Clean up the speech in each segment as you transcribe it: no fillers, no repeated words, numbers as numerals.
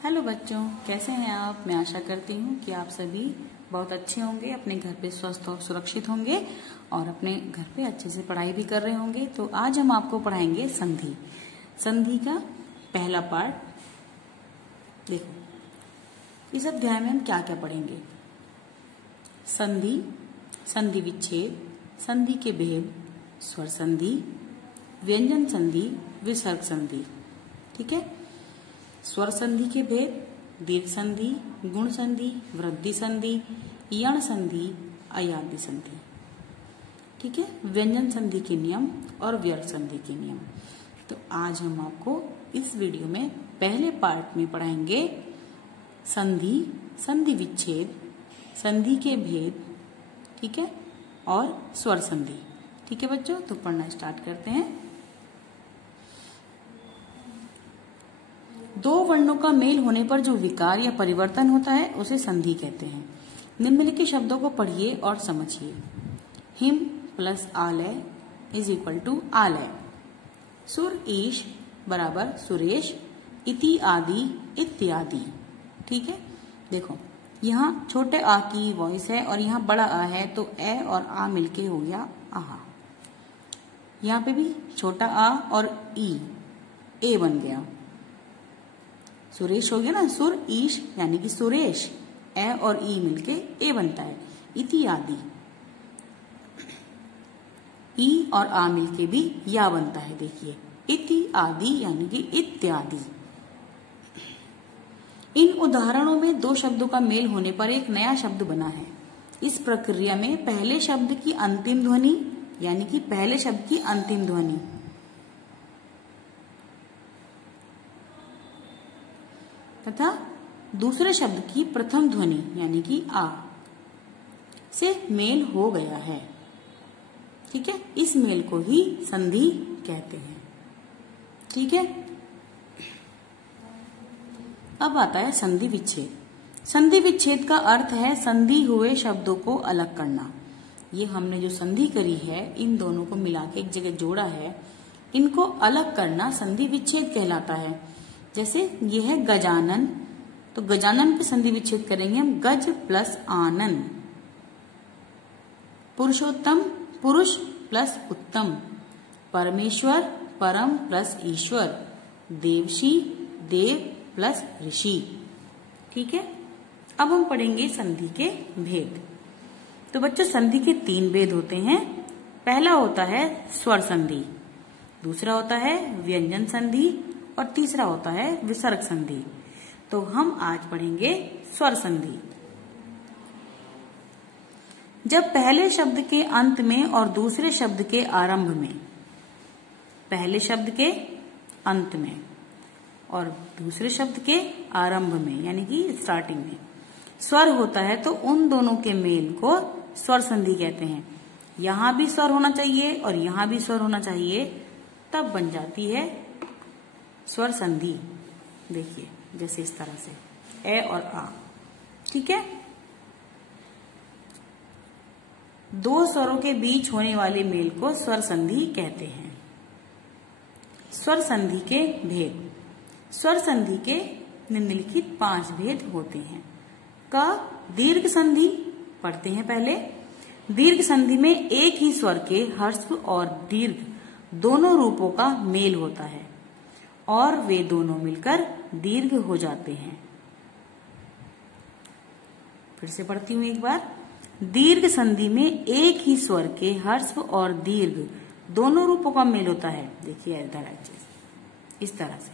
Hello बच्चों, कैसे हैं आप। मैं आशा करती हूँ कि आप सभी बहुत अच्छे होंगे, अपने घर पे स्वस्थ और सुरक्षित होंगे और अपने घर पे अच्छे से पढ़ाई भी कर रहे होंगे। तो आज हम आपको पढ़ाएंगे संधि। संधि का पहला पार्ट। देखो इस अध्याय में हम क्या क्या पढ़ेंगे। संधि, संधि विच्छेद, संधि के भेद, स्वर संधि, व्यंजन संधि, विसर्ग संधि। ठीक है। स्वर संधि के भेद, दीर्घ संधि, गुण संधि, वृद्धि संधि, यण संधि, अयादि संधि। ठीक है। व्यंजन संधि के नियम और व्यर्थ संधि के नियम। तो आज हम आपको इस वीडियो में पहले पार्ट में पढ़ाएंगे संधि, संधि विच्छेद, संधि के भेद, ठीक है, और स्वर संधि। ठीक है बच्चों, तो पढ़ना स्टार्ट करते हैं। दो वर्णों का मेल होने पर जो विकार या परिवर्तन होता है उसे संधि कहते हैं। निम्नलिखित शब्दों को पढ़िए और समझिए। हिम प्लस आलय इज इक्वल टू आलय। सुर ईश बराबर सुरेश, इति आदि इत्यादि। ठीक है। देखो यहाँ छोटे आ की वॉइस है और यहाँ बड़ा आ है, तो ए और आ मिलके हो गया आहा। यहाँ पे भी छोटा आ और ई ए बन गया। सुरेश हो गया ना, सुर ईश यानी कि सुरेश, ए और ई मिलके ए बनता है। इति आदि, ई और आ मिलके भी या बनता है। देखिए इति आदि यानी कि इत्यादि। इन उदाहरणों में दो शब्दों का मेल होने पर एक नया शब्द बना है। इस प्रक्रिया में पहले शब्द की अंतिम ध्वनि यानी कि पहले शब्द की अंतिम ध्वनि तथा दूसरे शब्द की प्रथम ध्वनि यानी कि आ से मेल हो गया है। ठीक है। इस मेल को ही संधि कहते हैं। ठीक है। अब आता है संधि विच्छेद। संधि विच्छेद का अर्थ है संधि हुए शब्दों को अलग करना। ये हमने जो संधि करी है, इन दोनों को मिला के एक जगह जोड़ा है, इनको अलग करना संधि विच्छेद कहलाता है। जैसे ये है गजानन, तो गजानन पे संधि विच्छेद करेंगे हम गज प्लस आनन। पुरुषोत्तम पुरुष प्लस उत्तम। परमेश्वर परम प्लस ईश्वर। देवशी देव प्लस ऋषि। ठीक है। अब हम पढ़ेंगे संधि के भेद। तो बच्चों संधि के 3 भेद होते हैं। पहला होता है स्वर संधि, दूसरा होता है व्यंजन संधि और तीसरा होता है विसर्ग संधि। तो हम आज पढ़ेंगे स्वर संधि। जब पहले शब्द के अंत में और दूसरे शब्द के आरंभ में, पहले शब्द के अंत में और दूसरे शब्द के आरंभ में यानी कि स्टार्टिंग में स्वर होता है, तो उन दोनों के मेल को स्वर संधि कहते हैं। यहां भी स्वर होना चाहिए और यहां भी स्वर होना चाहिए, तब बन जाती है स्वर संधि। देखिए जैसे इस तरह से ए और आ। ठीक है। दो स्वरों के बीच होने वाले मेल को स्वर संधि कहते हैं। स्वर संधि के भेद। स्वर संधि के निम्नलिखित 5 भेद होते हैं। का दीर्घ संधि पढ़ते हैं पहले। दीर्घ संधि में एक ही स्वर के ह्रस्व और दीर्घ दोनों रूपों का मेल होता है और वे दोनों मिलकर दीर्घ हो जाते हैं। फिर से पढ़ती हूं एक बार। दीर्घ संधि में एक ही स्वर के ह्रस्व और दीर्घ दोनों रूपों का मेल होता है। देखिए इधर इस तरह से,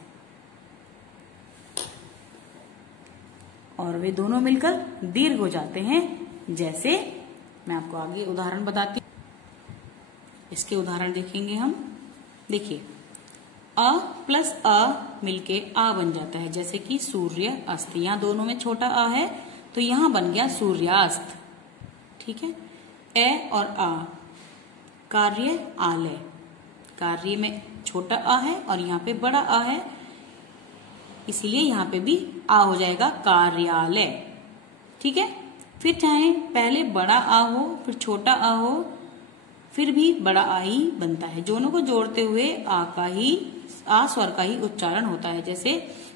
और वे दोनों मिलकर दीर्घ हो जाते हैं। जैसे मैं आपको आगे उदाहरण बताती हूं। इसके उदाहरण देखेंगे हम। देखिए अ प्लस अ मिलके आ बन जाता है। जैसे कि सूर्य अस्त, यहाँ दोनों में छोटा आ है तो यहां बन गया सूर्यास्त। ठीक है। ए और आ, कार्य आलय, कार्य में छोटा आ है और यहाँ पे बड़ा आ है, इसीलिए यहाँ पे भी आ हो जाएगा कार्यालय। ठीक है। फिर चाहे पहले बड़ा आ हो फिर छोटा आ हो, फिर भी बड़ा आ ही बनता है। दोनों को जोड़ते हुए आ स्वर का ही उच्चारण होता है। जैसे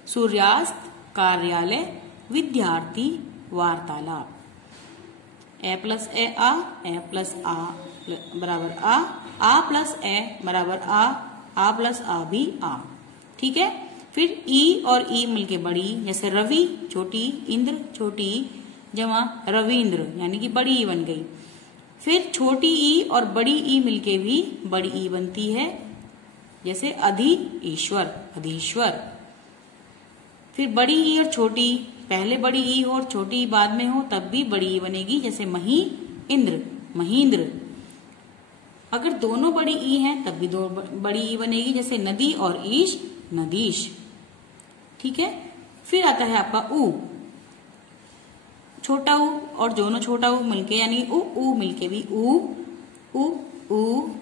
सूर्यास्त कार्यालय, विद्यार्थी, वार्तालाप। ए प्लस ए प्लस आ बराबर आ प्लस ए बराबर आ प्लस आ भी आ। ठीक है। फिर ई और ई मिलके बड़ी, जैसे रवि छोटी, इंद्र छोटी जमा रविंद्र, यानी कि बड़ी ई बन गई। फिर छोटी ई और बड़ी ई मिलके भी बड़ी ई बनती है, जैसे अधि ईश्वर, अधीश्वर। फिर बड़ी ई और छोटी, पहले बड़ी ई हो और छोटी ई बाद में हो तब भी बड़ी ई बनेगी, जैसे मही इंद्र, महींद्र। अगर दोनों बड़ी ई हैं तब भी दो बड़ी ई बनेगी, जैसे नदी और ईश, नदीश। ठीक है। फिर आता है आपका ऊ, छोटा ऊ और दोनों छोटा ऊ मिलके, यानी ऊ मिलके भी ऊ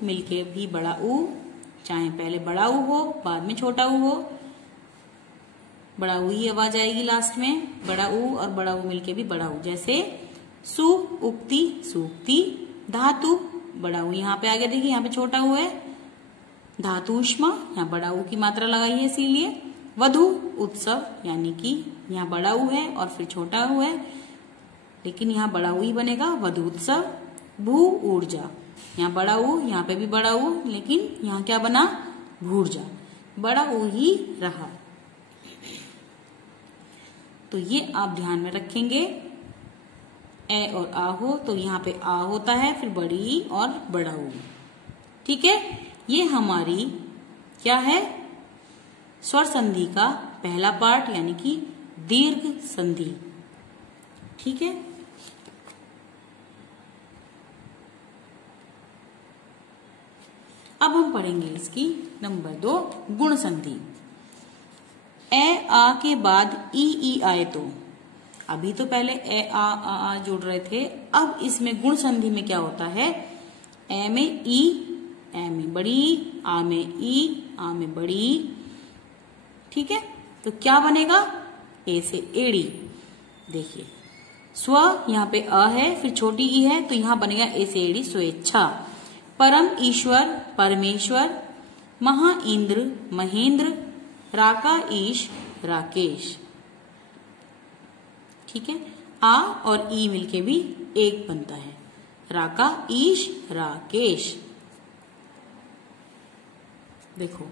मिलके भी बड़ा ऊ, चाहे पहले बड़ा ऊ हो बाद में छोटा ऊ हो, बड़ा ऊ ही आवाज आएगी लास्ट में, बड़ा ऊ और बड़ा ऊ मिलके भी बड़ा ऊ। जैसे सु उक्ति, सूक्ति। धातु, बड़ा ऊ यहाँ पे आ गया, देखिए यहाँ पे छोटा ऊ है। धातुष्मा, यहाँ बड़ा ऊ की मात्रा लगाई है इसीलिए। वधु उत्सव, यानी कि यहाँ बड़ा ऊ है और फिर छोटा ऊ है, लेकिन यहाँ बड़ा ऊ ही बनेगा, वधु उत्सव। भू ऊर्जा, यहाँ बड़ा ऊ, यहाँ पे भी बड़ा ऊ, लेकिन यहाँ क्या बना, भूर्जा, बड़ा ऊ ही रहा। तो ये आप ध्यान में रखेंगे। ए और आ हो तो यहाँ पे आ होता है, फिर बड़ी और बड़ा ऊ। ठीक है। ये हमारी क्या है, स्वर संधि का पहला पार्ट, यानी कि दीर्घ संधि। ठीक है। अब हम पढ़ेंगे इसकी नंबर 2 गुण संधि। ए आ के बाद ई आए तो, अभी तो पहले ए आ जोड़ रहे थे, अब इसमें गुण संधि में क्या होता है, ए में ई, ए में बड़ी, आ में ई, आ में बड़ी। ठीक है। तो क्या बनेगा, ए से एड़ी। देखिए स्व यहाँ पे अ है, फिर छोटी ई है, तो यहाँ बनेगा ए से एड़ी, स्वेच्छा। परम ईश्वर, परमेश्वर। महा इंद्र, महेंद्र। राका ईश, राकेश। ठीक है। आ और ई मिलके भी एक बनता है, राका ईश, राकेश। देखो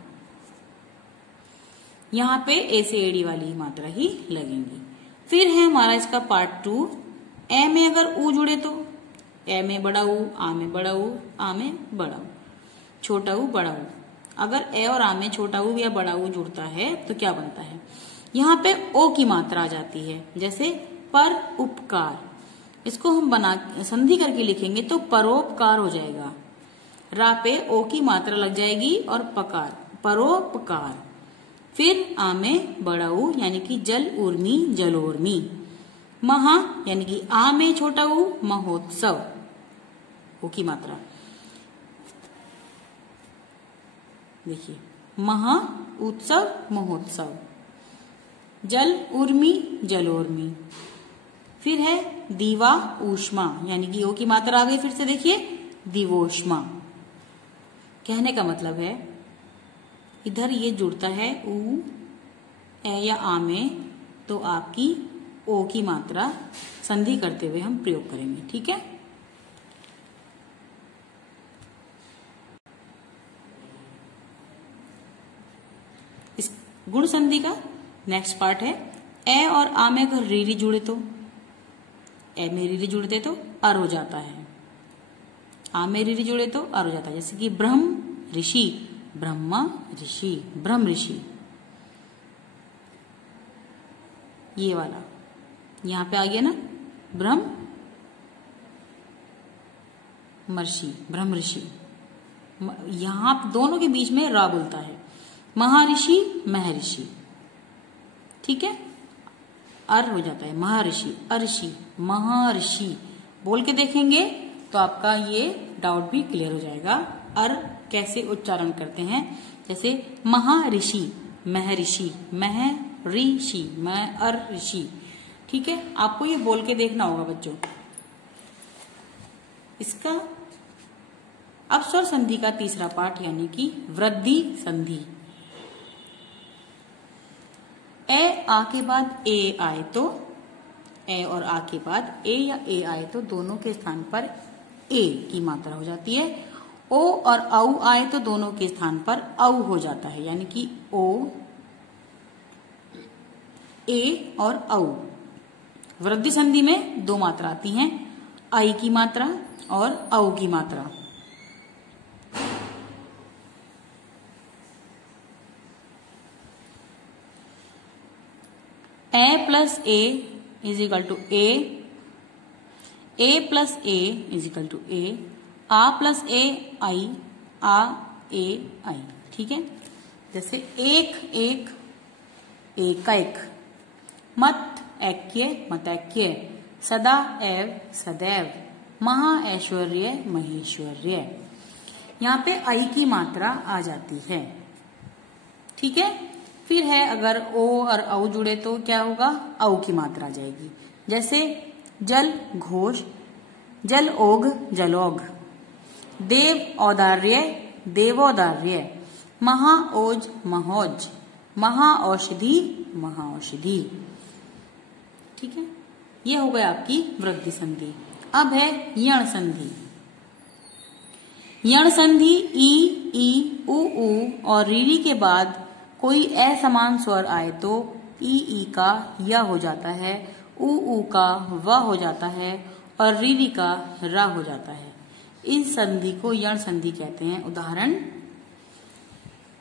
यहाँ पे ए से एड़ी वाली मात्रा ही लगेंगी। फिर है हमारा इसका पार्ट 2। ए में अगर ऊ जुड़े तो, ए में बड़ा ऊ, आ में बड़ा ऊ, आ में बड़ा ऊ, छोटा ऊ, बड़ा ऊ। अगर ए और आ में छोटा ऊ या बड़ा ऊ जुड़ता है तो क्या बनता है, यहाँ पे ओ की मात्रा आ जाती है, जैसे पर उपकार। इसको हम बना संधि करके लिखेंगे तो परोपकार हो जाएगा। रा पे ओ की मात्रा लग जाएगी और पकार, परोपकार। फिर आ में बड़ा ऊ, यानी कि जल उर्मी, जलोर्मी। महा यानी कि आ में छोटा ऊ, महोत्सव, ओ की मात्रा। देखिए महा उत्सव, महोत्सव। जल उर्मी, जलोर्मी। फिर है दीवा ऊष्मा, यानी कि ओ की मात्रा आ गई फिर से, देखिए दिवोष्मा। कहने का मतलब है इधर ये जुड़ता है ऊ, ए या आ में, तो आपकी ओ की मात्रा संधि करते हुए हम प्रयोग करेंगे। ठीक है। इस गुण संधि का नेक्स्ट पार्ट है, ए और आ में अगर रीरी जुड़े तो, ए में रीरी जुड़ते तो अर हो जाता है, आ में रीरी जुड़े तो अर हो जाता है। जैसे कि ब्रह्म ऋषि, ब्रह्मा ऋषि, ब्रह्म ऋषि। ये वाला यहां पे आ गया ना, ब्रह्म मर्षि, ब्रह्म ऋषि। यहां दोनों के बीच में रा बोलता है, महर्षि, महर्षि। ठीक है। अर हो जाता है, महर्षि, अर्षि, महर्षि। बोल के देखेंगे तो आपका ये डाउट भी क्लियर हो जाएगा, अर कैसे उच्चारण करते हैं। जैसे महर्षि, महर्षि, महर्षि, महर्षि। ठीक है। आपको ये बोल के देखना होगा बच्चों। इसका अब स्वर संधि का तीसरा पार्ट, यानी कि वृद्धि संधि। ए आ के बाद ए आए तो ए और आ के बाद ए या ए आए तो दोनों के स्थान पर ए की मात्रा हो जाती है। ओ और औ आए तो दोनों के स्थान पर औ हो जाता है, यानी कि ओ ए और औ। वृद्धि संधि में दो मात्रा आती हैं, आई की मात्रा और औ की मात्रा। ए प्लस ए इज इक्वल टू ए प्लस ए इज इक्वल टू ए, आ प्लस ए आई, आ ए आई। ठीक है, जैसे एक एक एकैक, मत ऐक्य मतैक्य, सदा एव सदैव, महा ऐश्वर्य महेश्वर्य। यहाँ पे आई की मात्रा आ जाती है। ठीक है, फिर है अगर ओ और औ जुड़े तो क्या होगा, औ की मात्रा आ जाएगी। जैसे जल घोष, जल ओघ जलौघ, देव औदार्य देवौदार्य, महा ओज महोज, महा औषधि महाऔषधि। ठीक है, ये हो गया आपकी वृद्धि संधि। अब है यण संधि। यण संधि ई उ और रीली के बाद कोई असमान स्वर आए तो ई का य हो जाता है, उ का व हो जाता है और रीली का र हो जाता है। इस संधि को यण संधि कहते हैं। उदाहरण,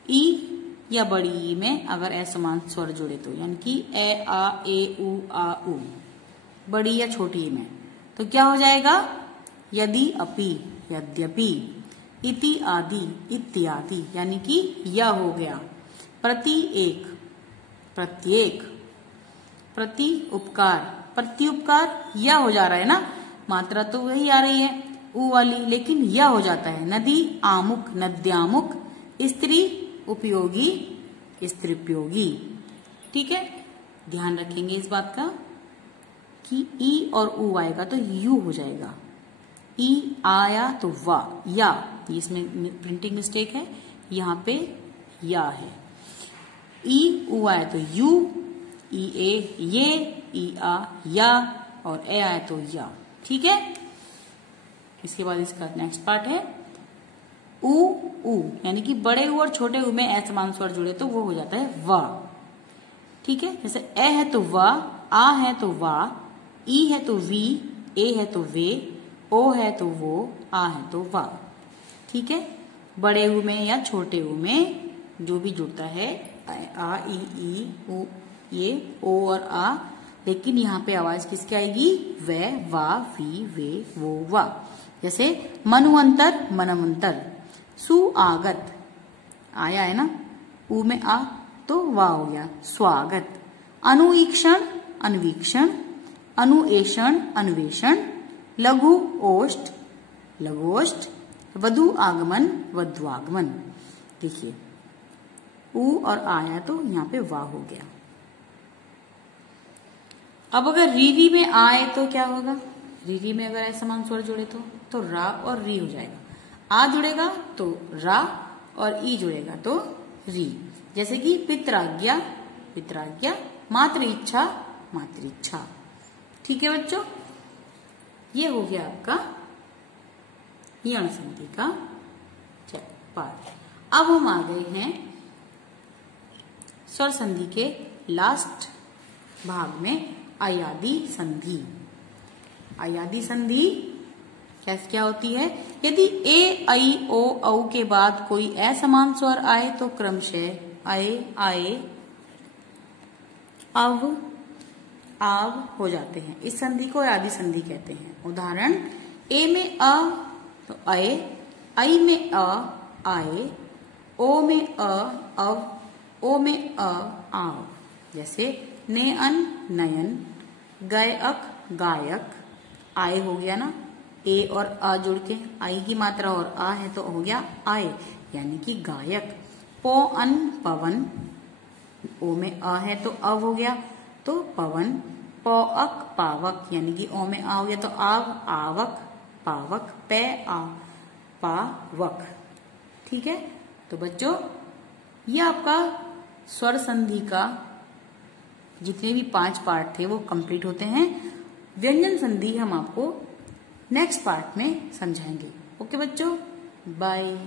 ई या बड़ी ई में अगर असमान स्वर जुड़े तो, यानी कि ए आ ए उ आ उ, बड़ी या छोटी ई में तो क्या हो जाएगा, यदि अपि यद्यपि, इति आदि इत्यादि, यानी कि या हो गया। प्रति एक प्रत्येक, प्रति उपकार प्रति उपकार, या हो जा रहा है ना, मात्रा तो वही आ रही है उ वाली, लेकिन या हो जाता है। नदी आमुक नद्यामुक, स्त्री उपयोगी स्त्रीपयोगी। ठीक है, ध्यान रखेंगे इस बात का कि ई और उ आएगा तो यू हो जाएगा, ई आया तो वा या, इसमें प्रिंटिंग मिस्टेक है, यहाँ पे या है। ई उ आया तो यू, ई ए ये, ई आ या और ए आया तो या। ठीक है, इसके बाद इसका नेक्स्ट पार्ट है उ यानी कि बड़े उ और छोटे उ में असमान स्वर जुड़े तो वो हो जाता है वा। ठीक है, जैसे ए है तो वा, आ है तो वा, ई है तो वी, ए है तो वे, ओ है तो वो, आ है तो वा। ठीक है, बड़े उ में या छोटे उ में जो भी जुड़ता है, आ ई उ ये ओ और आ, लेकिन यहाँ पे आवाज किसकी आएगी, वे वा वी वे वो वा। जैसे मनुअंतर मनमंतर, सुआगत आया है ना, उ में आ तो वा हो गया स्वागत। अनुईक्षण अन्वीक्षण, अनुएषण अन्वेषण, लघु ओष्ठ लघोष्ठ, वधु आगमन वधुआगमन। देखिए उ और आया तो यहाँ पे वा हो गया। अब अगर रीरी में आए तो क्या होगा, रीरी में अगर असमान स्वर जुड़े तो रा और री हो जाएगा। आ जुड़ेगा तो रा और ई जुड़ेगा तो री। जैसे कि पित्राज्ञा पित्राज्ञा, मातृ इच्छा मातृइच्छा। ठीक है बच्चों, ये हो गया आपका यण संधि का पाठ। अब हम आ गए हैं स्वर संधि के लास्ट भाग में, अयादि संधि। अयादि संधि क्या होती है, यदि ए आई ओ औ के बाद कोई असमान स्वर आए तो क्रमशः आए आए अव आव हो जाते हैं। इस संधि को अयादि संधि कहते हैं। उदाहरण, ए में अ तो आए, आई में अ आए, ओ में अ अव, ओ में अ आव। जैसे नेअन नयन, गायक गायक, आए हो गया ना, ए और अ जुड़ के आई की मात्रा और आ है तो हो गया आए, यानी कि गायक। पोअन पवन, ओ में अ है तो अव हो गया तो पवन। पोअक पावक, यानी कि ओ में आ हो गया तो आव, आवक पावक। पे आ पावक। ठीक है, तो बच्चों ये आपका स्वर संधि का जितने भी 5 पार्ट थे वो कंप्लीट होते हैं। व्यंजन संधि हम आपको नेक्स्ट पार्ट में समझाएंगे। ओके बच्चों, बाय।